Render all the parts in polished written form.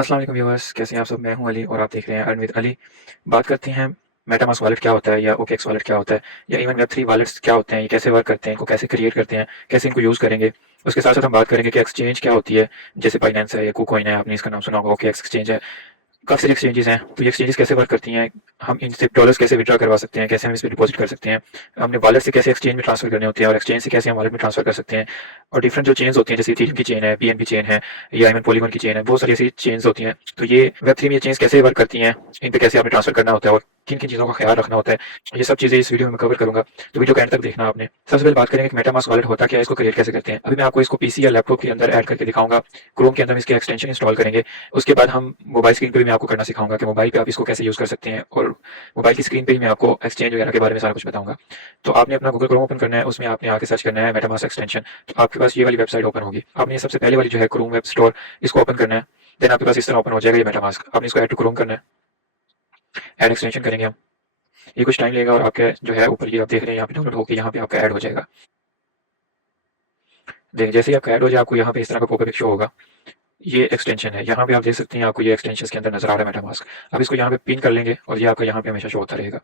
अस्सलाम वालेकुम व्यूअर्स, कैसे हैं आप सब? मैं हूं अली और आप देख रहे हैं अर्न विद अली। बात करते हैं मेटामास्क वॉलेट क्या होता है या ओकेएक्स वॉलेट क्या होता है या इवन वेब3 वॉलेट्स क्या होते हैं, ये कैसे वर्क करते हैं, इनको कैसे क्रिएट करते हैं, कैसे इनको यूज़ करेंगे। उसके साथ साथ हम बात करेंगे कि एक्सचेंज क्या होती है। जैसे बाइनेंस है या कुकॉइन है, आपने इसका नाम सुना होगा, ओकेएक्स एक्सचेंज है। काफ़ी सारी एक्सचेंजेस हैं, तो ये एक्सचेंजेस कैसे वर्क करती हैं, हम इनसे डॉलर्स कैसे विड्रॉ करवा सकते हैं, कैसे हम इस पे डिपॉजिट कर सकते हैं, हमने वॉलेट से कैसे एक्सचेंज में ट्रांसफर करने होते हैं और एक्सचेंज से कैसे हम वॉलेट में ट्रांसफर कर सकते हैं। और डिफरेंट जो चेन्स होती हैं, जैसे इथेरियम की चेन है, बीएनबी चेन है या इवन पॉलीगॉन की चेन है, बहुत सारी ऐसी चेन्स होती हैं। तो ये वेब3 में ये चेन्स कैसे वर्क करती हैं, इन पे कैसे आपने ट्रांसफर करना होता है और किन किन चीज़ों का ख्याल रखना होता है, ये सब चीज़ें इस वीडियो में मैं कवर करूंगा। तो वीडियो को एंड तक देखना आपने। सबसे पहले बात करेंगे कि मेटामास्क वॉलेट होता क्या है, इसको क्रिएट कैसे करते हैं। अभी मैं आपको इसको पीसी या लैपटॉप के अंदर ऐड करके दिखाऊंगा। क्रोम के अंदर हम इसके एक्सटेंशन इंस्टॉल करेंगे। उसके बाद हम मोबाइल स्क्रीन पे भी मैं आपको करना सिखाऊंगा कि मोबाइल पे आप इसको कैसे यूज़ कर सकते हैं और मोबाइल की स्क्रीन पे ही मैं आपको एक्सचेंज वगैरह के बारे में सारा कुछ बताऊंगा। तो आपने अपना गूगल क्रोम ओपन करना है, उसमें आपने आके सर्च करना है मेटामास्क एक्सटेंशन। तो आपके पास ये वाली वेबसाइट ओपन होगी। आपने सबसे पहले वाली जो है क्रोम वेब स्टोर, इसको ओपन करना है। देन आपके पास इस तरह ओपन हो जाएगा ये मेटामास्क। आपने इसको ऐड टू क्रोम करना है, ऐड एक्सटेंशन करेंगे हम। ये कुछ टाइम लेगा और आपके जो है ऊपर ये आप देख रहे हैं यहाँ पे डाउनलोड होकर यहाँ पे आपका ऐड हो जाएगा। देखिए जैसे ही आपका ऐड हो जाए, आपको यहाँ पे इस तरह का पॉपअप शो होगा। ये एक्सटेंशन है, यहाँ पे आप देख सकते हैं, आपको ये एक्सटेंशन के अंदर नजर आ रहा है मेटामास्क। अब इसको यहाँ पे पिन कर लेंगे और ये आपका यहाँ पे हमेशा शो होता रहेगा।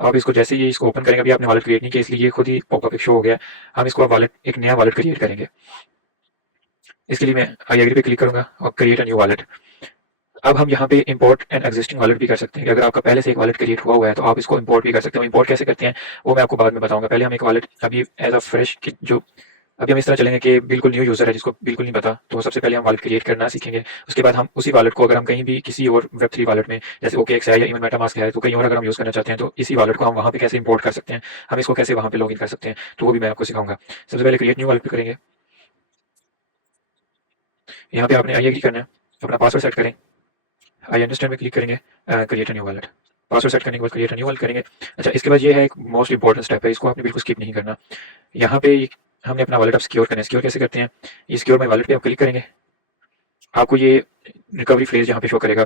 अब इसको जैसे ही इसको ओपन करेंगे, अभी आपने वॉलेट क्रिएट नहीं किया इसलिए ये खुद ही पॉपअप शो हो गया। हम इसको अब वॉलेट, एक नया वॉलेट क्रिएट करेंगे। इसके लिए मैं आई एग्री पे क्लिक करूंगा और क्रिएट अ न्यू वॉलेट। अब हम यहाँ पे इंपोर्ट एंड एग्जिस्टिंग वॉलेट भी कर सकते हैं कि अगर आपका पहले से एक वॉलेट क्रिएट हुआ हुआ है तो आप इसको इंपोर्ट भी कर सकते हो। इंपोर्ट कैसे करते हैं वो मैं आपको बाद में बताऊंगा। पहले हम एक वॉलेट अभी एज अ फ्रेश जो अभी हम इस तरह चलेंगे कि बिल्कुल न्यू यूजर है जिसको बिल्कुल नहीं पता, तो सबसे पहले हम वॉलेट क्रिएट करना सीखेंगे। उसके बाद हम उसी वॉलेट को अगर हम कहीं भी किसी और वेब3 वॉलेट में, जैसे ओकेएक्स है या इवन मेटामास्क है, तो कहीं और अगर हम यूज करना चाहते हैं तो इसी वॉलेट को हम वहाँ पे कैसे इंपोर्ट कर सकते हैं, हम इसको कैसे वहाँ पे लॉग इन कर सकते हैं, तो वो भी मैं आपको सिखाऊंगा। सबसे पहले क्रिएट न्यू वॉलेट पे करेंगे। यहाँ पे आपने आई एग्री करना है, अपना पासवर्ड सेट करें, आई अंडरस्टैंड में क्लिक करेंगे, create a new wallet. Password set करने के बाद क्रिएट अ न्यू वॉलेट करेंगे। अच्छा, इसके बाद ये है एक मोस्ट इंपॉर्टेंट स्टेप है, इसको आपने बिल्कुल स्किप नहीं करना। यहाँ पे हमने अपना वॉलेट अब सिक्योर करना है। सिक्योर कैसे करते हैं, ये सिक्योर माई वॉलेट पे आप क्लिक करेंगे। आपको ये रिकवरी फ्रेज यहाँ पे शो करेगा।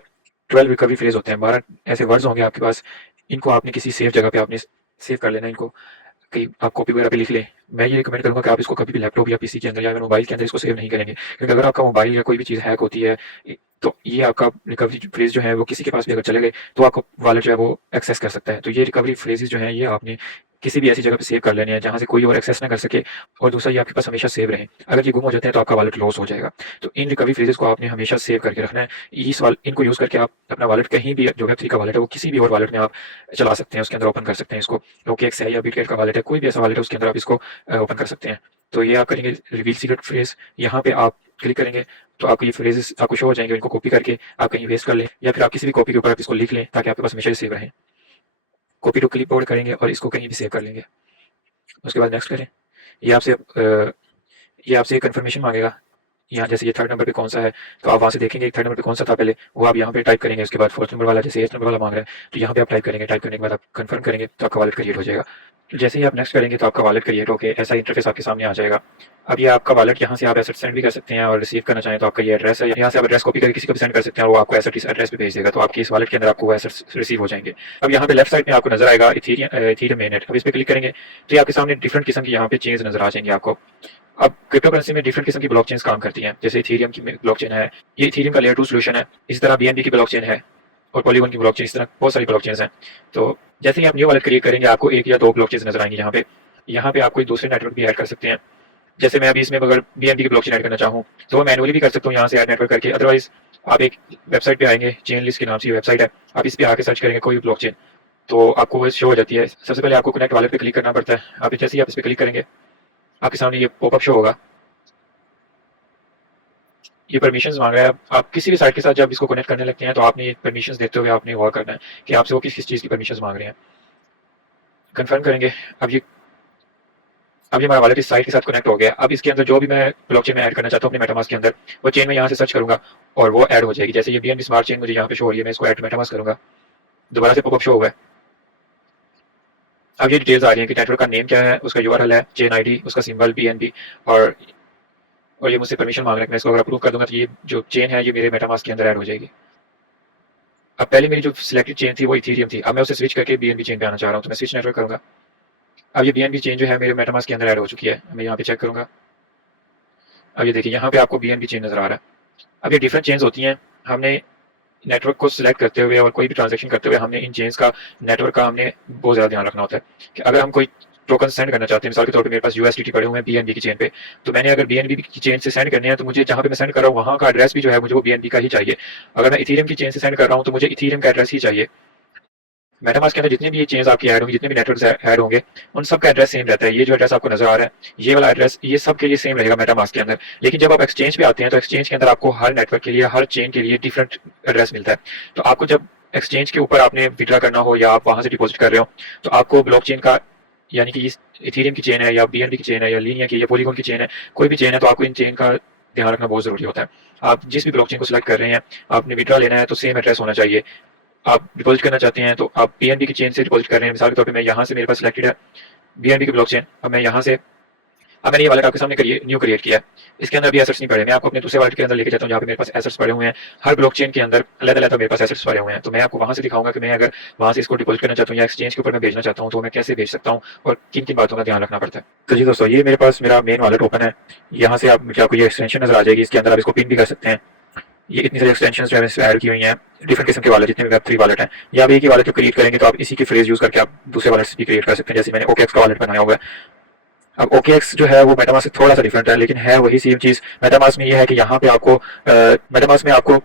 12 रिकवरी फ्रेज होते हैं, 12 ऐसे वर्ड्स होंगे आपके पास। इनको आपने किसी सेफ जगह पे आपने सेव कर लेना है। इनको कहीं आप कॉपी वगैरह पे लिख लें। मैं ये रिकमेंड करूंगा कि आप इसको कभी भी लैपटॉप या पीसी के अंदर या मोबाइल के अंदर इसको सेव नहीं करेंगे, क्योंकि अगर आपका मोबाइल या कोई भी चीज़ हैक होती है तो ये आपका रिकवरी फ्रेज जो है वो किसी के पास भी अगर चले गए तो आपका वॉलेट जो है वो एक्सेस कर सकता है। तो ये रिकवरी फ्रेजेस जो है ये आपने किसी भी ऐसी जगह पे सेव कर लेने हैं जहां से कोई और एक्सेस ना कर सके, और दूसरा ये आपके पास हमेशा सेव रहे। अगर ये गुम हो जाते हैं तो आपका वॉलेट लॉस हो जाएगा। तो इन रिकवरी फ्रेजेस को आपने हमेशा सेव करके रखना है। इनको यूज करके आप अपना वॉलेट कहीं भी, जो वेब3 का वॉलेट है वो किसी भी और वॉलेट में आप चला सकते हैं, उसके अंदर ओपन कर सकते हैं इसको। ओकेएक्स है या बिटगेट का वॉलेट है, कोई भी ऐसा वॉलेट है उसके अंदर आप इसको ओपन कर सकते हैं। तो ये आप करेंगे रिवील सीक्रेट फ्रेज, यहाँ पे आप क्लिक करेंगे तो आपको ये फ्रेजेस आपको शो हो जाएंगे। इनको कॉपी करके आप कहीं वेस्ट कर लें या फिर आप किसी भी कॉपी के ऊपर आप इसको लिख लें ताकि आपके पास हमेशा सेव रहे। कॉपी टू क्लिपबोर्ड करेंगे और इसको कहीं भी सेव कर लेंगे। उसके बाद नेक्स्ट करें। ये आपसे ये आपसे कंफर्मेशन मांगेगा, यहाँ जैसे ये थर्ड नंबर पे कौन सा है, तो आप वहाँ से देखेंगे थर्ड नंबर पे कौन सा था पहले, वो आप यहाँ पे टाइप करेंगे। उसके बाद फोर्थ नंबर वाला, जैसे एथ नंबर वाला मांग रहा है तो यहाँ पे आप टाइप करेंगे। टाइप करने के बाद आप कंफर्म करेंगे तो आपका वॉलेट क्रिएट हो जाएगा। तो जैसे ही आप नेक्स्ट करेंगे तो आपका वॉलेट क्रिएट होकर ऐसा इंटरफेस आपके सामने आ जाएगा। अब ये आपका वॉलेट, यहाँ से आप एसेट सेंड भी कर सकते हैं और रिसीव करना चाहें तो आपका ये एड्रेस है, यहाँ से आप एड्रेस कॉपी करके किसी को भी सेंड कर सकते हैं और वो आपको एसेट इस एड्रेस पे भेज देगा। तो आपकी इस वॉलेट के अंदर आपको वो एसेट्स रिसीव हो जाएंगे। अब यहाँ पे लेफ्ट साइड में आपको नजर आएगा इथेरियम मेननेट। अब इस पे क्लिक करेंगे तो ये आपके सामने डिफरेंट किस्म की यहाँ पे चेंज नजर आ जाएंगे आपको। अब क्रिप्टो करेंसी में डिफरेंट किस्म की ब्लॉकचेन्स काम करती हैं, जैसे इथेरियम की ब्लॉकचेन है, ये इथेरियम का लेयर 2 सॉल्यूशन है। इसी तरह बीएनबी की ब्लॉकचेन है और पॉलीगॉन की ब्लॉकचेन, इस तरह बहुत सारी ब्लॉकचेन्स हैं। तो जैसे ही आप न्यू वॉलेट क्रिएट करेंगे आपको एक या दो ब्लॉकचेन्स नजर आएंगी। यहाँ पे आप कोई दूसरे नेटवर्क भी ऐड कर सकते हैं। जैसे मैं अभी इसमें अगर बीएनबी की ब्लॉकचेन ऐड करना चाहूँ तो वो मैनुअली भी कर सकता हूँ यहाँ से ऐड नेटवर्क करके। अदरवाइज आप एक वेबसाइट पे आएंगे, चेन लिस्ट के नाम से ये वेबसाइट है, आप इस पे आके सर्च करेंगे कोई भी ब्लॉकचेन तो आपको वो शो हो जाती है। सबसे पहले आपको कनेक्ट वॉलेट पे क्लिक करना पड़ता है। आप जैसे ही आप इस पे क्लिक करेंगे आपके सामने ये पॉपअप शो होगा। ये परमिशंस मांग रहा है। आप किसी भी साइट के साथ जब इसको कनेक्ट करने लगते हैं तो आपने ये परमिशंस देते हुए आपने गौर करना है कि आपसे वो किस किस चीज़ की परमिशंस मांग रहे हैं। कंफर्म करेंगे। अब ये हमारा वॉलेट इस साइट के साथ कनेक्ट हो गया। अब इसके अंदर जो भी मैं ब्लॉकचेन में ऐड करना चाहता हूँ अपने मेटामास्क के अंदर, वो चेन में यहाँ से सर्च करूंगा और वो ऐड हो जाएगी। जैसे ये बीएनबी स्मार्ट चेन मुझे यहाँ पे शो हो रही है, मैं इसको ऐड मेटामास्क करूंगा, दोबारा से पॉपअप शो हुआ है। अब ये डिटेल्स आ रही है कि नेटवर्क का नेम क्या है, उसका यूआरएल है, चेन आईडी, उसका सिंबल बीएनबी, और ये मुझसे परमिशन मांग रहे हैं। मैं इसको अगर अप्रूव कर दूंगा तो ये जो चेन है ये मेरे मेटामास्क के अंदर ऐड हो जाएगी। अब पहले मेरी जो सिलेक्टेड चेन थी वो इथेरियम थी, अब मैं उसे स्विच करके बीएनबी चेन पे आना चाह रहा हूँ, तो मैं स्विच नेटवर्क करूंगा। अब ये बीएनबी चेन जो है मेरे मेटामास्क के अंदर ऐड हो चुकी है। मैं यहाँ पे चेक करूंगा। अब ये देखिए यहाँ पे आपको बीएनबी चेन नजर आ रहा है। अब ये डिफरेंट चेन्स होती हैं, हमने नेटवर्क को सिलेक्ट करते हुए और कोई भी ट्रांजैक्शन करते हुए हमने इन चेन्स का, नेटवर्क का हमने बहुत ज़्यादा ध्यान रखना होता है कि अगर हम कोई टोकन सेंड करना चाहते हैं, मिसाल के तौर पे मेरे पास यूएसडीटी पड़े हुए हैं बीएनबी की चेन पे, तो मैंने अगर बीएनबी की चेन से सेंड करने हैं तो मुझे जहाँ पे मैं सेंड कर रहा हूँ वहाँ का एड्रेस भी जो है मुझे वो बीएनबी का ही चाहिए। अगर मैं इथीरियम की चेन से सेंड कर रहा हूँ तो मुझे इथीरियम का एड्रेस ही चाहिए। मेटामास्क के अंदर जितने भी ये चेन्स आपकी ऐड होंगी, जितने भी नेटवर्क ऐड होंगे, उन सब का एड्रेस सेम रहता है। ये जो एड्रेस आपको नजर आ रहा है, ये वाला एड्रेस, ये सब के लिए सेम रहेगा मेटामास्क के अंदर। लेकिन जब आप एक्सचेंज पे आते हैं तो एक्सचेंज के अंदर आपको हर नेटवर्क के लिए, हर चेन के लिए डिफरेंट एड्रेस मिलता है। तो आपको जब एक्सचेंज के ऊपर आपने विड्रा करना हो या आप वहां से डिपॉजिट कर रहे हो, तो आपको ब्लॉकचेन का, यानी कि इथेरियम की चेन है या बीएनबी की चेन है या लीनिया की या पॉलीगॉन की चेन है, कोई भी चेन है, तो आपको इन चेन का ध्यान रखना बहुत जरूरी होता है। आप जिस भी ब्लॉकचेन को सिलेक्ट कर रहे हैं, आपने विड्रा लेना है तो सेम एड्रेस होना चाहिए। आप डिपॉजिट करना चाहते हैं तो आप बीएनबी की चेन से डिपॉजिट कर रहे हैं, मिसाल के तौर पे मैं यहाँ से, मेरे पास सिलेक्टेड है बीएनबी की ब्लॉकचेन, अब मैं यहाँ से, अब मैंने ये वॉलेट आपके सामने न्यू क्रिएट किया है। इसके अंदर भी एसेट्स नहीं पड़े, मैं आपको अपने दूसरे वॉलेट के अंदर लेके जाता हूँ जहाँ पे मेरे पास एसेट्स पड़े हुए हैं। हर ब्लॉकचेन के अंदर अलग-अलग मेरे पास एसेट्स पड़े हुए हैं, तो मैं आपको वहाँ से दिखाऊंगा कि मैं अगर वहाँ से इसको डिपॉजिट करना चाहता हूँ या एक्सचेंज के ऊपर मैं भेजना चाहता हूँ तो मैं कैसे भेज सकता हूँ और किन किन बातों का ध्यान रखना पड़ता है। तो जी दोस्तों, ये मेरे पास मेरा मेन वॉलेट ओपन है। यहाँ से आपको ये एक्सटेंशन नजर आ जाएगी, इसके अंदर आप इसको पिन भी कर सकते हैं। ये इतनी सारी एक्सटेंशन जो है ऐड की हुई हैं, डिफरेंट किस्म के वालेट, जितने भी वेब3 वालेट हैं, या आप एक ही वालेट को क्रिएट करेंगे तो आप इसी की फ्रेज यूज करके आप दूसरे वालेट्स भी क्रिएट कर सकते हैं। जैसे मैंने OKX का वालेट बनाया हुआ है। अब OKX जो है वो मेटामास्क से थोड़ा सा डिफरेंट है, लेकिन है वही सेम चीज। मेटामास्क में ये है कि यहाँ पे आपको मेटामास्क में आपको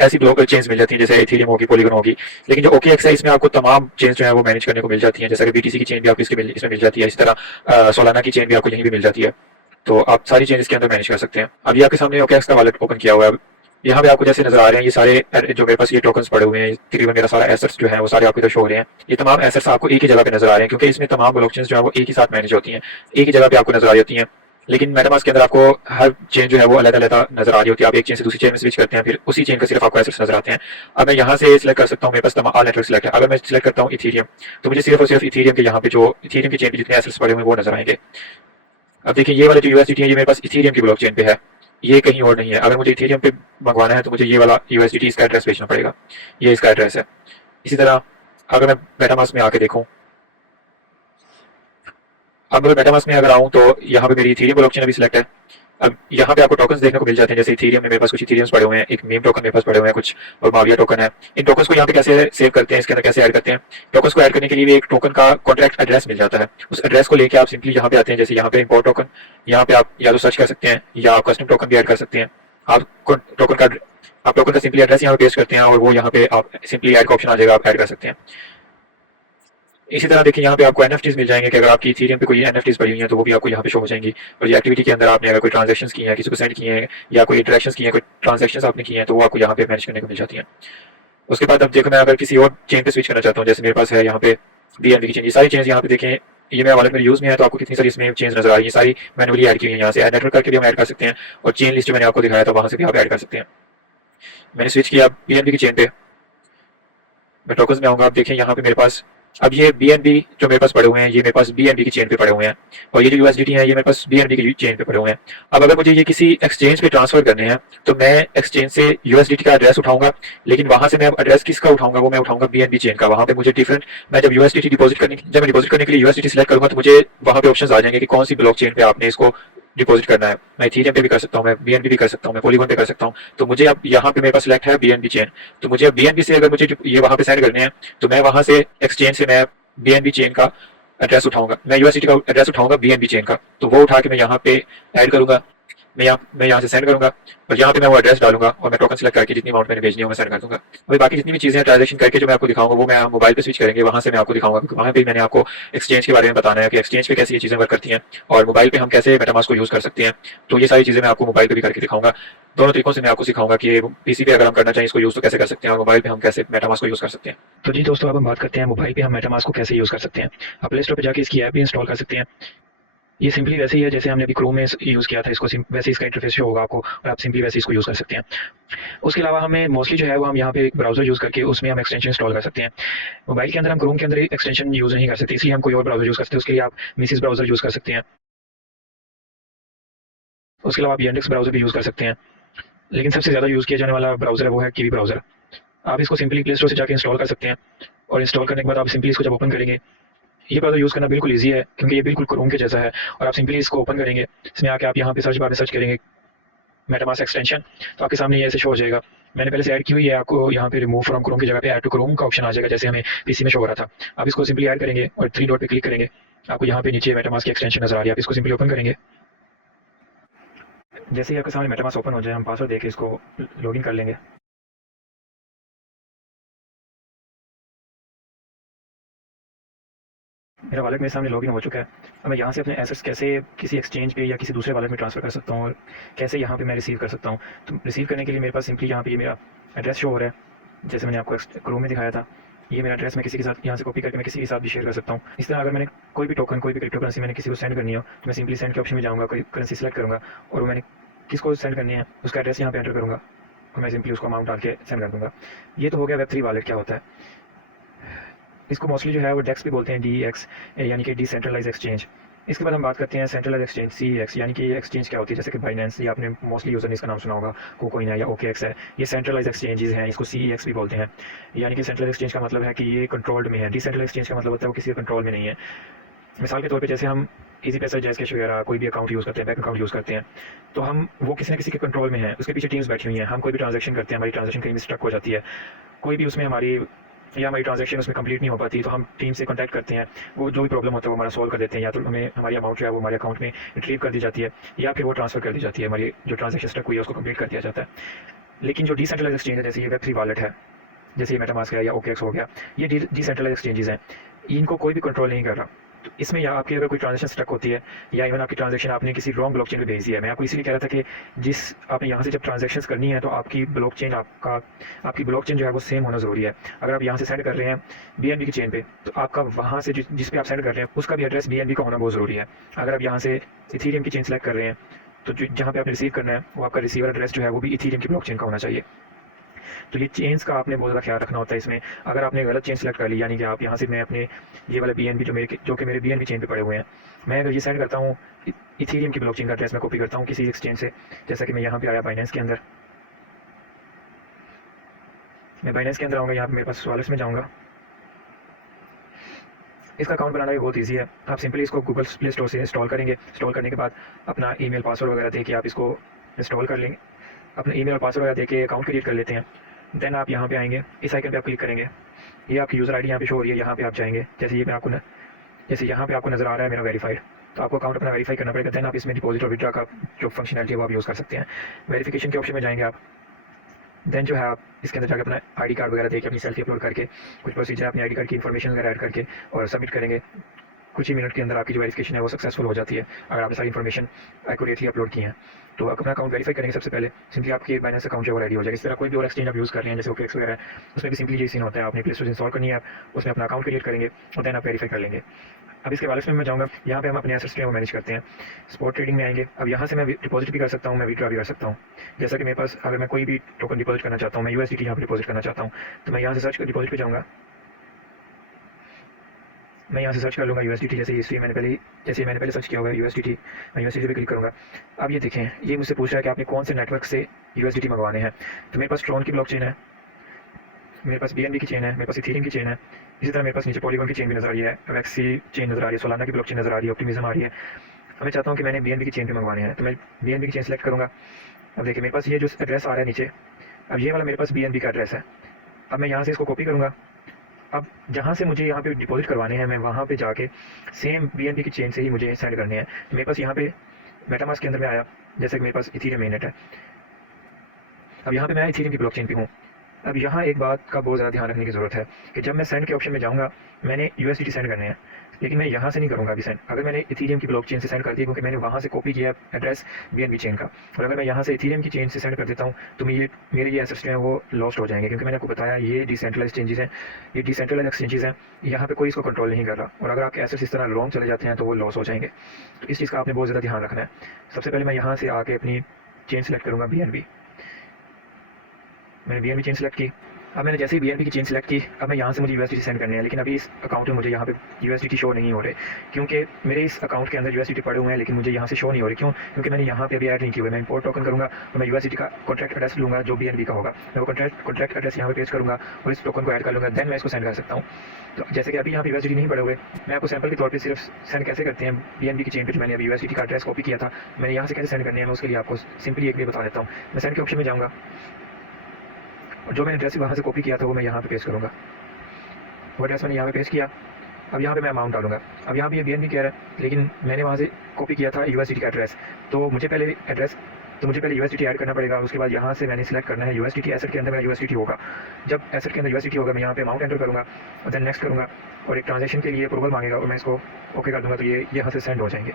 ऐसी ब्लॉक चेन्स मिल जाती हैं जैसे इथेरियम होगी, पॉलीगॉन होगी, लेकिन जो OKX है इसमें आपको तमाम चेन्स जो है वो मैनेज करने को मिल जाती हैं। जैसे कि BTC की चेन भी आपको इसमें मिल जाती है, इसी तरह सोलाना की चेन भी आपको यहीं भी मिल जाती है। तो आप सारी चेंज इसके अंदर मैनेज कर सकते हैं। अब ये आपके सामने OKX का वॉलेट ओपन किया हुआ है। यहाँ पे आपको जैसे नजर आ रहे हैं ये सारे जो मेरे पास ये टोकन्स पड़े हुए हैं, तकरीबन मेरा सारा एसेट्स जो है वो सारे आपको इधर शो हो रहे हैं। ये तमाम एसेट्स आपको एक ही जगह पे नजर आ रहे हैं क्योंकि इसमें तमाम ब्लॉकचेन्स जो है वो एक ही साथ मैनेज होती हैं, एक ही जगह पे आपको नजर आ रही होती हैं। लेकिन मेटामास्क के अंदर आपको हर चेन जो है वो अलग अलग नजर आ रही होती है। आप एक चेन से दूसरी चेन में स्विच करते हैं, फिर उसी चेन का सिर्फ आपको एसेट्स नजर आते हैं। अब मैं यहाँ से सिलेक्ट कर सकता हूँ, मेरे पास तमाम ऑल नेटवर्क सिलेक्ट है। अगर मैं सिलेक्ट करता हूँ इथेरियम, तो मुझे सिर्फ और सिर्फ इथेरियम के यहाँ पे जो इथेरियम की चेन पे जितने एसेट्स पड़े हुए हैं वो नजर आएंगे। अब देखिए ये वाला जो यूएसडीटी है ये मेरे पास इथेरियम की ब्लॉकचेन पे है, ये कहीं और नहीं है। अगर मुझे इथेरियम पे मंगवाना है तो मुझे ये वाला यूएसडीटी इसका एड्रेस भेजना पड़ेगा, ये इसका एड्रेस है। इसी तरह अगर मैं मेटामास्क में आके देखूं, अब मैं मेटामास्क में अगर आऊं तो यहाँ पे मेरी इथेरियम ब्लॉकचेन अभी सिलेक्ट है। अब यहाँ पे आपको टोकन्स देखने को मिल जाते हैं, जैसे इथेरियम में मेरे पास कुछ इथेरियम्स पड़े हुए हैं, एक मीम टोकन मेरे पास पड़े हुए हैं कुछ, और माविया टोकन है। इन टोकन्स को यहाँ पे कैसे सेव करते हैं, इसके अंदर कैसे ऐड करते हैं। टोकन्स को ऐड करने के लिए भी एक टोकन का कॉन्ट्रैक्ट एड्रेस मिल जाता है। उस एड्रेस को लेकर आप सिंपली यहाँ पे आते हैं, जैसे यहाँ पे इंपोर्ट टोकन, यहाँ पे आप या तो सर्च कर सकते हैं या आप कस्टम टोकन भी ऐड कर सकते हैं। आप टोकन का सिंपली एड्रेस यहाँ पे पेस्ट करते हैं और वो यहाँ पे आप सिंपली ऐड का ऑप्शन आ जाएगा, आप ऐड कर सकते हैं। इसी तरह देखिए यहाँ पे आपको एनएफटीज मिल जाएंगे कि अगर आपकी इथेरियम पे कोई एनएफटीज पड़ी हुई हैं तो वो भी आपको यहाँ पे शो हो जाएंगी। और ये एक्टिविटी के अंदर आपने अगर कोई ट्रांजैक्शंस की हैं, किसी को सेंड किए हैं या कोई इंटरेक्शंस की हैं, कोई ट्रांजैक्शंस आपने की हैं, तो वो आपको यहाँ पे मैनेज करने को मिल जाती हैं। उसके बाद अब देखो मैं अगर किसी और चेन पे स्विच करना चाहता हूँ, जैसे मेरे पास है यहाँ पे बीएनबी की चेन, ये सारी चेंज यहाँ पे देखें, ये मेरा वॉलेट में यूज में है, तो आपको कितनी सारी इसमें चेंज नजर आ रही है, सारी मैनुअली ऐड की हुई है। यहाँ से नेटवर्क करके भी हम ऐड कर सकते हैं और चेन लिस्ट मैंने आपको दिखाया था वहां से भी आप ऐड कर सकते हैं। मैंने स्विच किया बीएनबी की चेन पे, मैं टोकन्स में आऊंगा। आप देखें यहाँ पे मेरे पास अब ये बीएनबी जो मेरे पास पड़े हुए हैं, ये मेरे पास बीएनबी की चेन पे पड़े हुए हैं, और ये जो यूएसडीटी है ये मेरे पास बीएनबी की चेन पे पड़े हुए हैं। अब अगर मुझे ये किसी एक्सचेंज पे ट्रांसफर करने हैं तो मैं एक्सचेंज से यूएसडीटी का एड्रेस उठाऊंगा, लेकिन वहां से मैं एड्रेस किसका उठाऊंगा, वो मैं उठाऊंगा बीएनबी चेन का। वहां पे मुझे डिफरेंट, मैं जब यूएसडीटी जब मैं डिपॉजिट करने के लिए यूएसडीटी सिलेक्ट करूंगा तो मुझे वहां पे ऑप्शन आ जाएंगे कि कौन सी ब्लॉक चेन पे आपने इसको डिपॉजिट करना है। मैं इथेरियम पे भी कर सकता हूँ, मैं बीएनबी भी कर सकता हूँ, मैं पॉलीगॉन पे कर सकता हूँ। तो मुझे अब यहाँ पे मेरे पास सिलेक्ट है बीएनबी चेन, तो मुझे बीएनबी से अगर मुझे ये वहां पे सेंड करने हैं तो मैं वहां से एक्सचेंज से मैं बीएनबी चेन का एड्रेस उठाऊंगा, मैं यूएसडीटी का एड्रेस उठाऊंगा बीएनबी चेन का, तो वो उठा के मैं यहाँ पे ऐड करूंगा, मैं यहाँ से सेंड करूंगा और यहाँ पे मैं वो एड्रेस डालूंगा और मैं टोकन सेलेक्ट करके जितनी अमाउंट मैंने भेजनी है मैं सेंड कर दूंगा। अभी बाकी जितनी भी चीजें ट्रांजेक्शन करके जो मैं आपको दिखाऊंगा वो मैं मोबाइल पे स्विच करेंगे, वहां से मैं आपको दिखाऊंगा, क्योंकि वहां पे मैंने आपको एक्सचेंज के बारे में बताना है कि एक्सचेंज पे कैसे ये चीजें वर्क करती हैं और मोबाइल पे हम कैसे मेटामास्क को यूज कर सकते हैं। तो ये सारी चीजें मैं आपको मोबाइल पे भी करके दिखाऊंगा। दोनों तरीकों से मैं आपको सिखाऊंगा कि पीसी पे अगर हम करना चाहिए इसको यूज तो कैसे कर सकते हैं और मोबाइल पे हम कैसे मेटामास्क को यूज कर सकते हैं। तो जी दोस्तों, अब हम बात करते हैं मोबाइल पे हम मेटामास्क को कैसे यूज कर सकते हैं। आप प्ले स्टोर पे जाके इसकी ऐप भी इंस्टॉल कर सकते हैं। ये सिंपली वैसे ही है जैसे हमने अभी क्रोम में यूज़ किया था, इसको वैसे इसका इंटरफेस शो होगा आपको और आप सिंपली वैसे इसको यूज़ कर सकते हैं। उसके अलावा हमें मोस्टली जो है वो हम यहाँ पे एक ब्राउजर यूज़ करके उसमें हम एक्सटेंशन इंस्टॉल कर सकते हैं। मोबाइल के अंदर हम क्रोम के अंदर एक्सटेंशन यूज़ नहीं कर सकते, इसलिए हम कोई और ब्राउजर यूज़ कर सकते हैं। उसके लिए आप मिसिस ब्राउजर यूज़ कर सकते हैं। उसके अलावा आप यांडेक्स ब्राउजर भी यूज़ कर सकते हैं, लेकिन सबसे ज़्यादा यूज़ किया जाने वाला ब्राउजर है वो है कीवी ब्राउजर। आप इसको सिंपली प्ले स्टोर से जाकर इंस्टॉल कर सकते हैं और इंस्टॉल करने के बाद आप सिंपली इसको जब ओपन करेंगे, ये ब्राउजर यूज़ करना बिल्कुल ईजी है क्योंकि ये बिल्कुल क्रोम के जैसा है। और आप सिंपली इसको ओपन करेंगे, इसमें आके आप यहाँ पे सर्च बार में सर्च करेंगे मेटामास्क एक्सटेंशन, तो आपके सामने ये ऐसे शो हो जाएगा। मैंने पहले से ऐड की हुई है। आपको यहाँ पे रिमूव फ्रॉम क्रोम की जगह पे ऐड टू क्रोम का ऑप्शन आ जाएगा, जैसे हमें पीसी में शो हो रहा था। आप इसको सिंपली ऐड करेंगे और थ्री डॉट पे क्लिक करेंगे। आपको यहाँ पे नीचे मेटामास्क की एक्सटेंशन नजर आ रही है, आप इसको सिंपली ओपन करेंगे। जैसे ही आपके सामने मेटामास्क ओपन हो जाए, हम पासवर्ड देके इसको लॉगिन कर लेंगे। मेरा वॉलेट मेरे सामने लॉगिन हो चुका है। अब मैं यहाँ से अपने एसेट्स कैसे किसी एक्सचेंज पे या किसी दूसरे वॉलेट में ट्रांसफ़र कर सकता हूँ और कैसे यहाँ पे मैं रिसीव कर सकता हूँ। तो रिसीव करने के लिए मेरे पास सिंपली यहाँ पे ये मेरा एड्रेस शो हो रहा है, जैसे मैंने आपको क्रोम में दिखाया था। ये मेरा एड्रेस मैं किसी के साथ यहाँ से कॉपी करके मैं किसी के साथ भी शेयर कर सकता हूँ। इस तरह अगर मैंने कोई भी टोकन, कोई भी क्रिप्टो करेंसी मैंने किसी को सेंड करनी हो, तो मैं सिंपली सेंड के ऑप्शन में जाऊँगा, कोई करेंसी सेलेक्ट करूँगा और मैंने किसको सेंड करनी है उसका एड्रेस यहाँ पे एंटर करूँगा और मैं सिंपली उसको अमाउंट डाल के सेंड कर दूँगा। ये तो हो गया वेब3 वॉलेट क्या होता है। इसको मोस्टली जो है वो डेक्स भी बोलते हैं, DEX यानी कि डिसेंट्रलाइज एक्सचेंज। इसके बाद हम बात करते हैं सेंट्रलाइज एक्सचेंज, CEX यानी कि ये एक्सचेंज क्या होती है। जैसे कि बाइनेंस, ये आपने मोस्टली यूज़र ने इसका नाम सुना होगा, कोकोइन है या OKX है। ये सेंट्रलाइज एक्सचेंजेस हैं, इसको CEX भी बोलते हैं। यानी कि सेंट्रल एक्सचेंज का मतलब है कि ये कंट्रोल्ड में है, डिसेंट्रल एक्सचेंज का मतलब होता है वो किसी कंट्रोल में नहीं है। मिसाल के तौर पे जैसे हम इजी पैसा, जैस कैश वगैरह कोई भी अकाउंट यूज़ करते हैं, बैंक अकाउंट यूज़ करते हैं, तो हम वो किसी न किसी के कंट्रोल में है, उसके पीछे टीम्स बैठी हुई हैं। हम कोई भी ट्रांजैक्शन करते हैं, हमारी ट्रांजैक्शन कहीं भी स्टक हो जाती है, कोई भी उसमें हमारी ट्रांजैक्शन उसमें कंप्लीट नहीं हो पाती, तो हम टीम से कांटेक्ट करते हैं। वो जो भी प्रॉब्लम होता है वो हमारा सॉल्व कर देते हैं, या तो हमें हमारी अमाउंट जो है वो हमारे अकाउंट में रिट्रीव कर दी जाती है, या फिर वो ट्रांसफ़र कर दी जाती है, हमारी जो ट्रांजैक्शन स्टक हुई है उसको कंप्लीट कर दिया जाता है। लेकिन जो डिसेंट्रलाइज एक्सचेंज है, जैसे ये वेब3 वॉलेट है, जैसे ये मेटामास्क है या OKX हो गया, ये डिसेंट्रलाइज एक्सचेंजेस हैं, इनको कोई भी कंट्रोल नहीं कर रहा। तो इसमें या आपकी अगर कोई ट्रांजैक्शन स्टक होती है, या इवन आपकी ट्रांजैक्शन आपने किसी रॉन्ग ब्लॉकचेन पे भेज दिया है। मैं आपको इसलिए कह रहा था कि जिस आपने यहाँ से जब ट्रांजैक्शंस करनी है, तो आपकी ब्लॉकचेन जो है वो सेम होना ज़रूरी है। अगर आप यहाँ से सेंड कर रहे हैं BNB की चेन पे, तो आपका वहाँ से जिस पे आप सेंड कर रहे हैं उसका भी एड्रेस BNB का होना बहुत ज़रूरी है। अगर आप यहाँ से इथीरियम की चेन सेलेक्ट कर रहे हैं, तो जहाँ पे आपने रिसीव करना है वो आपका रिसीवर एड्रेस जो है वो भी इथीरियम की ब्लॉकचेन का होना चाहिए। तो ये चेन्स का आपने बहुत ज़्यादा ख्याल रखना होता है इसमें। अगर आपने गलत चेन सेलेक्ट कर ली, यानी कि आप यहाँ से, मैं अपने ये वाले BNB जो कि मेरे BNB चेन पे पड़े हुए हैं, मैं अगर ये सेंड करता हूँ इथीरियम की ब्लॉकचेन का एड्रेस मैं कॉपी करता हूँ किसी एक्सचेंज से, जैसा कि मैं यहाँ पे आया बाइनेंस के अंदर, मैं बाइनेंस के अंदर आऊँगा, यहाँ पे मेरे पास वॉलेट्स में जाऊँगा। इसका अकाउंट बनाना भी बहुत ईजी है। आप सिंपली इसको गूगल प्ले स्टोर से इंस्टॉल करेंगे। इंस्टॉल करने के बाद अपना ईमेल पासवर्ड वगैरह दे के आप इसको इंस्टॉल कर लेंगे। अपना ईमेल और पासवर्ड वगैरह दे के अकाउंट क्रिएट कर लेते हैं। देन आप यहाँ पे आएंगे, इस आइकन पे आप क्लिक करेंगे, ये आपकी यूज़र आईडी यहाँ पे शो हो रही है, यहाँ पे आप जाएंगे। जैसे यहाँ पे आपको नज़र आ रहा है मेरा वेरीफाइड, तो आपको अकाउंट अपना वेरीफाई करना पड़ेगा। देन आप इसमें डिपॉजिट और विड्रॉ का जो फंक्शनलिटी है वो आप यूज़ कर सकते हैं। वेरिफिकेशन के ऑप्शन में जाएंगे आप। देन जो है आप इसके अंदर जाकर अपना ID कार्ड वगैरह देके अपनी सेल्फी अपलोड करके कुछ प्रोसीजर अपनी ID कार्ड की इन्फॉर्मेशन वगैरह ऐड करके और सबमिट करेंगे। कुछ ही मिनट के अंदर आपकी जो वेरिफिकेशन है वो सक्सेसफुल हो जाती है, अगर आपने सारी इन्फॉर्मेशन एक्यूरेटली अपलोड की है। तो आप अपना अकाउंट वेरीफाई करेंगे सबसे पहले, सिंपली आपकी बाइनेंस अकाउंट जो है वो रेडी हो जाएगा। इस तरह कोई भी और एक्सचेंज आप यूज़ कर रहे हैं जैसे OKX वगैरह है, उसमें भी सिंपली यही सीन होता है। आपने प्ले स्टोर से इंस्टॉल करनी है, आप उसमें अपना अकाउंट क्रिएट करेंगे और देन आप वेरीफाई कर लेंगे। अब इसके वॉलेट में मैं जाऊँगा, यहाँ पे हम अपने एसेट्स जो है वो मैनेज करते हैं। स्पॉट ट्रेडिंग में आएंगे। अब यहाँ से मैं डिपॉजिट भी कर सकता हूँ, मैं विड्रॉ भी कर सकता हूँ। जैसा कि मेरे पास, अगर मैं कोई भी टोकन डिपॉजिट करना चाहता हूँ, मैं USDT यहाँ पर डिपॉजिट करना चाहता हूँ, तो मैं यहाँ से सर्च कर डिपॉजिट पे जाऊँगा। मैं यहाँ से सर्च कर लूँगा USDT, जैसे मैंने पहले सर्च किया हुआ है USDT, मैं USDT पे क्लिक करूँगा। अब ये देखें, ये मुझसे पूछ रहा है कि आपने कौन से नेटवर्क से USDT मंगवाने हैं। तो मेरे पास ट्रॉन की ब्लॉकचेन है, मेरे पास BNB की चेन है, मेरे पास इथीरियम की चेन है। इसी तरह मेरे पास नीचे पॉलीगॉन की चेन भी नज़र आ रही है, वैक्सी चेन नज़र आ रही है, सोलाना की ब्लॉकचेन नज़र आ रही है, ऑप्टिमिज्म आ रही है। अब मैं चाहता हूँ कि मैंने BNB की चेन पे मंगवाने हैं, तो मैं BNB की चेन सेलेक्ट करूँगा। अब देखिए मेरे पास ये जो एड्रेस आ रहा है नीचे, अब ये वाला मेरे पास BNB का एड्रेस है। अब मैं यहाँ से इसको कॉपी करूँगा। अब जहाँ से मुझे यहाँ पे डिपॉजिट करवाने हैं, मैं वहाँ पे जाके सेम BNB की चेन से ही मुझे सेंड करने हैं। तो मेरे पास यहाँ पे मेटामास्क के अंदर में आया, जैसे कि मेरे पास इथीरियम मेननेट है। अब यहाँ पे मैं इथीरियम की ब्लॉकचेन पे हूँ। अब यहाँ एक बात का बहुत ज़्यादा ध्यान रखने की ज़रूरत है कि जब मैं सेंड के ऑप्शन में जाऊँगा, मैंने USDT सेंड करने हैं, लेकिन मैं यहाँ से नहीं करूँगा अभी सेंड। अगर मैंने इथीरियम की ब्लॉकचेन से सेंड कर दिया, क्योंकि मैंने वहाँ से कॉपी किया एड्रेस BNB चेन का, और अगर मैं यहाँ से इथीरियम की चेन से सेंड कर देता हूँ, तो मेरे ये एसेट्स जो हैं वो लॉस्ट हो जाएंगे। क्योंकि मैंने आपको बताया ये डिसेंट्रलाइज चेंजेस हैं, ये डिसेंट्रलाइज एक्सचेंजेस हैं, यहाँ पे कोई इसको कंट्रोल नहीं कर रहा। और अगर आपके एसेट्स इस तरह लॉन्ग चले जाते हैं तो वो लॉस हो जाएंगे। तो इस चीज़ का आपने बहुत ज़्यादा ध्यान रखना है। सबसे पहले मैं यहाँ से आके अपनी चेन सेलेक्ट करूँगा BNB। मैंने BNB चेन सेलेक्ट की। अब मैंने जैसे ही BNB की चेन सेलेक्ट की, अब मैं यहाँ से मुझे USDT सेंड करने हैं, लेकिन अभी इस अकाउंट में मुझे यहाँ पे USDT शो नहीं हो रहे, क्योंकि मेरे इस अकाउंट के अंदर USDT पड़े हुए हैं, लेकिन मुझे यहाँ से शो नहीं हो रही। क्यों? क्योंकि मैंने यहाँ पे अभी ऐड नहीं किए हुए। मैं इंपोर्ट टोकन करूँगा तो मैं USDT का कॉन्ट्रैक्ट एड्रेस लूँगा जो BNB का होगा, मैं वो कॉन्ट्रैक्ट एड्रेस यहाँ पे पेस्ट करूँगा और इस टोकन को ऐड कर लूँगा, देन मैं इसको सेंड कर सकता हूँ। तो जैसे कि अभी यहाँ पे USDT नहीं पड़े हुए, मैं आपको सैम्पल के तौर पर सिर्फ सेंड कैसे करते हैं BNB की चेन पर, मैंने अभी USDT का एड्रेस कॉपी किया था, मैंने यहाँ से कैसे सेंड करने हैं मैं उसके लिए आपको सिंपली एक भी बता देता हूँ। मैं सेंड के ऑप्शन में जाऊँगा। और जो मैंने एड्रेस वहाँ से कॉपी किया था वो मैं यहाँ पे पेस्ट करूँगा। वो एड्रेस मैंने यहाँ पे पेस्ट किया। अब यहाँ पे मैं अमाउंट डालूंगा। अब यहाँ पे ये BNB कह रहा है, लेकिन मैंने वहाँ से कॉपी किया था USDT का एड्रेस, तो मुझे पहले USDT ऐड करना पड़ेगा। उसके बाद यहाँ से मैंने सिलेक्ट करना है USDT। एसेट के अंदर मेरा USDT होगा। जब एसेट के अंदर USDT होगा मैं यहाँ पे अमाउंट एंटर करूँगा और देन नेक्स्ट करूँगा और एक ट्रांजेक्शन के लिए अप्रूवल मांगेगा और मैं इसको ओके कर दूँगा, तो ये यहाँ से सेंड हो जाएंगे।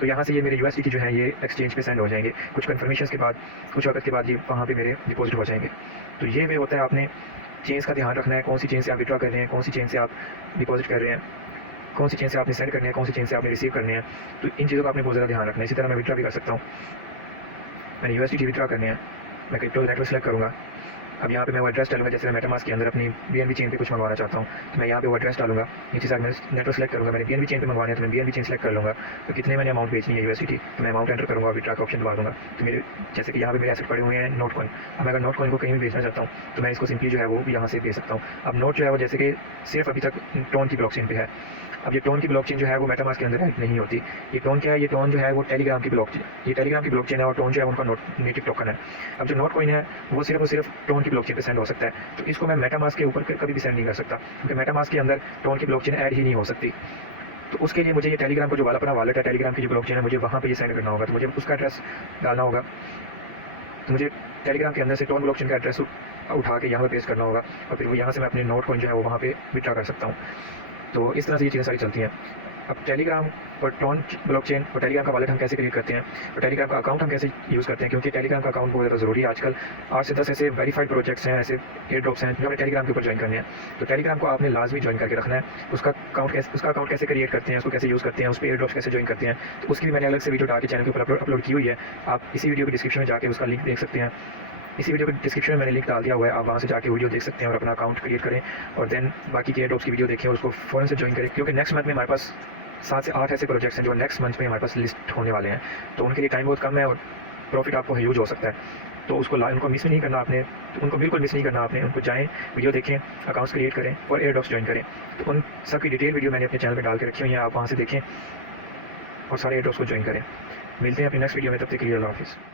तो यहाँ से ये मेरे USDT जो है ये एक्सचेंज पे सेंड हो जाएंगे। कुछ कन्फर्मेशन के बाद, कुछ वक्त के बाद ये वहाँ पे मेरे डिपॉजिट हो जाएंगे। तो ये वे होता है, आपने चेंज का ध्यान रखना है, कौन सी चेंज से आप विड्रॉ कर रहे हैं, कौन सी चेंज से आप डिपॉजिट कर रहे हैं, कौन सी चेंज से आपने सेंड करने हैं, कौन सी चेंज से आपने रिसीव करने हैं। तो इन चीज़ों का आपने बहुत ज़्यादा ध्यान रखना है। इसी तरह मैं विड्रॉ भी कर सकता हूँ। मैंने USDT विड्रॉ करने हैं, मैं क्रिप्टो नेटवर्क सेलेक्ट करूँगा। अब यहाँ पे मैं वो एड्रेस डालूंगा, जैसे मैं मेटामास्क के अंदर अपनी BNB चेन पे कुछ मंगवाना चाहता हूँ तो मैं यहाँ पे वो एड्रेस डालूंगा। नीचे से मैं नेटवर्क सेलेक्ट करूँगा, मैंने BNB चेन पे मंगवाना है तो मैं BNB चेन सेलेक्ट कर लूँगा। तो कितने मैंने अमाउंट बेचनी है USDT, तो मैं अमाउंट एंटर करूँगा और विड्रॉ का ऑप्शन दबा दूँगा। तो मेरे जैसे कि यहाँ पे मेरे एसेट पड़े हुए हैं नोट कॉइन। अब मैं अगर नोट कॉइन को कहीं भी बेचना चाहता हूँ तो मैं इसको सिंपली जो है वो यहाँ से बेच सकता हूँ। अब नोट जो है वो जैसे कि सिर्फ अभी तक टोन की ब्लॉकचेन पे है। अब ये टोन की ब्लॉकचेन जो है वो मेटामास्क के अंदर ऐड नहीं होती। ये टोन क्या है, ये टोन जो है वो टेलीग्राम की ब्लॉकचेन, ये टेलीग्राम की ब्लॉकचेन है और टोन जो है उनका नेटिव टोकन है। अब जो नोट कॉइन है वो सिर्फ टोन की ब्लॉकचेन पे सेंड हो सकता है। तो इसको मैं मेटामास्क के ऊपर कभी भी सेंड नहीं कर सकता, क्योंकि मेटामास्क के अंदर टोन की ब्लॉकचेन ऐड ही नहीं हो सकती। तो उसके लिए मुझे ये टेलीग्राम का जो वाला अपना वॉलेट है, टेलीग्राम की जो ब्लॉकचेन है, मुझे वहाँ पे ये सेंड करना होगा। तो मुझे उसका एड्रेस डालना होगा। तो मुझे टेलीग्राम के अंदर से टोन ब्लॉकचेन का एड्रेस उठा के यहाँ पे पेस्ट करना होगा और फिर वो यहाँ से मैं अपने नोट कॉइन जो है वो वहाँ पे विड्रॉ कर सकता हूँ। तो इस तरह से ये चीज़ें सारी चलती हैं। अब टेलीग्राम और टोन ब्लॉकचेन और टेलीग्राम का वॉलेट हम कैसे क्रिएट करते हैं और टेलीग्राम का अकाउंट हम कैसे यूज़ करते हैं, क्योंकि टेलीग्राम का अकाउंट बहुत ज़्यादा ज़रूरी है आजकल। 8 से 10 ऐसे वेरीफाइड प्रोजेक्ट्स हैं, ऐसे एयर ड्रॉप्स हैं जो हमें टेलीग्राम के ऊपर ज्वाइन करने हैं। तो टेलीग्राम को आपने लाजमी ज्वाइन करके रखना है। उसका अकाउंट कैसे क्रिएट करते हैं, उसको कैसे यूज़ करते हैं, उस पर एयर ड्रॉप्स कैसे ज्वाइन करते हैं, तो उसकी भी मैंने अलग से वीडियो डाल के चैनल के ऊपर अपलोड की हुई है। आप इसी वीडियो के डिस्क्रिप्शन में जाके उसका लिंक देख सकते हैं। इसी वीडियो के डिस्क्रिप्शन में मैंने लिंक डाल दिया हुआ है, आप वहाँ से जाके वीडियो देख सकते हैं और अपना अकाउंट क्रिएट करें और देन बाकी के एयर ड्रॉप्स की वीडियो देखें और उसको फ़ौरन से ज्वाइन करें, क्योंकि नेक्स्ट मंथ में हमारे पास 7 से 8 ऐसे प्रोजेक्ट्स हैं जो नेक्स्ट मंथ में हमारे पास लिस्ट होने वाले हैं। तो उनके लिए टाइम बहुत कम है और प्रॉफिट आपको ह्यूज हो सकता है। तो उनको मिस नहीं करना आपने, तो उनको बिल्कुल मिस नहीं करना आपने। उनको जाएँ, वीडियो देखें, अकाउंट्स क्रिएट करें और एयर ड्रॉप्स ज्वाइन करें। तो उन सब की डिटेल वीडियो मैंने अपने चैनल पर डाल के रखी हुई है, आप वहाँ से देखें और सारे एयर ड्रॉप्स को ज्वाइन करें। मिलते हैं अपनी नेक्स्ट वीडियो में, तब तक के लिए अल्लाह हाफ़िज़।